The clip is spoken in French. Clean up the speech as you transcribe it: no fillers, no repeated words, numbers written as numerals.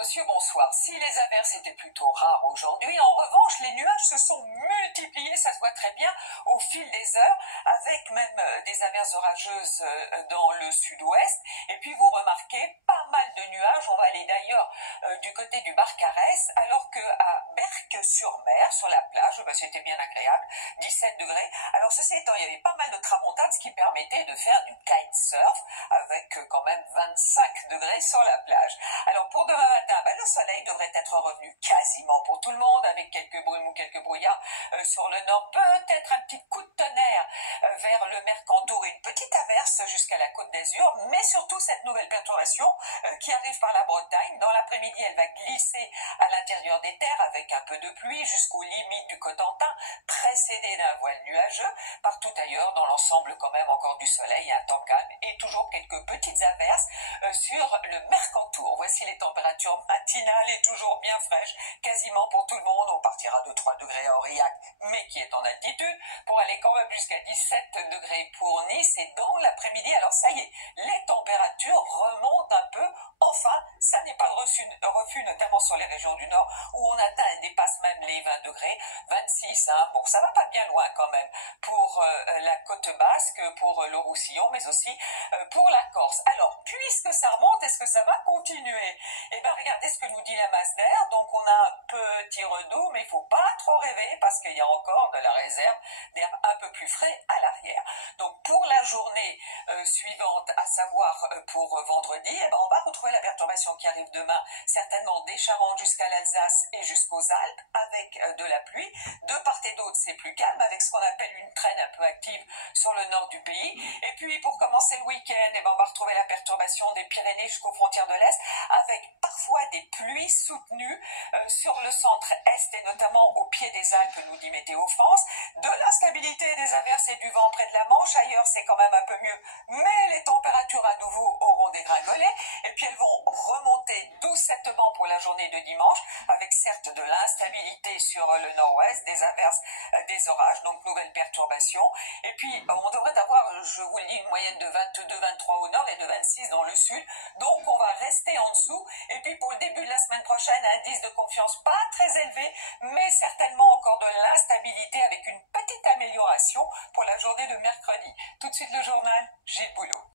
monsieur, bonsoir. Si les averses étaient plutôt rares aujourd'hui, en revanche, les nuages se sont multipliés, ça se voit très bien, au fil des heures, avec même des averses orageuses dans le sud-ouest. Et puis, vous remarquez, pas mal de nuages. On va aller d'ailleurs du côté du Barcarès, alors qu'à Berck-sur-Mer, sur la plage, c'était bien agréable, 17 degrés. Alors, ceci étant, il y avait pas mal de tramontane, ce qui permettait de faire du kitesurf, avec quand même 25 degrés sur la plage. Alors pour demain matin, le soleil devrait être revenu quasiment pour tout le monde, avec quelques brumes ou quelques brouillards sur le nord, peut-être un petit coup de tonnerre vers le Mercantour et une petite averse jusqu'à la Côte d'Azur, mais surtout cette nouvelle perturbation qui arrive par la Bretagne. Dans l'après-midi, elle va glisser à l'intérieur des terres avec un peu de pluie jusqu'aux limites du Cotentin, précédée d'un voile nuageux. Partout ailleurs, dans l'ensemble quand même encore du soleil, un temps calme et toujours quelques petites averses sur le Mercantour. Voici les températures matinales et toujours bien fraîches, quasiment pour tout le monde. On partira de 3 degrés à Aurillac, mais qui est en altitude, pour aller quand même jusqu'à 17 degrés pour Nice. Et dans l'après-midi, alors ça y est, les températures remontent un peu. Enfin, ça n'est pas de refus, notamment sur les régions du Nord, où on atteint et dépasse même les 20 degrés, 26, bon, ça va pas bien loin quand même, pour la côte basque, pour le Roussillon, mais aussi pour la Corse. Alors, puisque ça remonte, est-ce que ça va continuer? Eh bien, regardez ce que nous dit la masse d'air. Donc, on a un petit redout, mais il ne faut pas trop rêver, parce qu'il y a encore de la réserve d'air un peu plus frais à l'arrière. Donc, pour la journée suivante, à savoir pour vendredi, on va retrouver la perturbation qui arrive demain, certainement des Charentes jusqu'à l'Alsace et jusqu'aux Alpes, avec de la pluie. De part et d'autre, c'est plus calme, avec ce qu'on appelle une traîne un peu active sur le nord du pays. Et puis, pour commencer le week-end, on va retrouver la perturbation des Pyrénées jusqu'aux frontières de l'Est, avec parfois des pluies soutenues sur le centre-est et notamment au pied des Alpes, nous dit Météo France. De l'instabilité, des averses et du vent près de la Manche. Ailleurs, c'est quand même un peu mieux, mais les températures à nouveau auront dégringolé. Et puis, elles vont remonter doucettement pour la journée de dimanche, avec certes de l'instabilité sur le nord-ouest, des averses, des orages, donc nouvelle perturbation. Et puis, on devrait avoir, je vous le dis, une moyenne de 22-23 au nord et de 26 dans le sud. Donc, on va rester en dessous. Et puis, pour le début de la semaine prochaine, indice de confiance pas très élevé, mais certainement encore de l'instabilité avec une petite amélioration pour la journée de mercredi. Tout de suite, le journal, Gilles Boulot.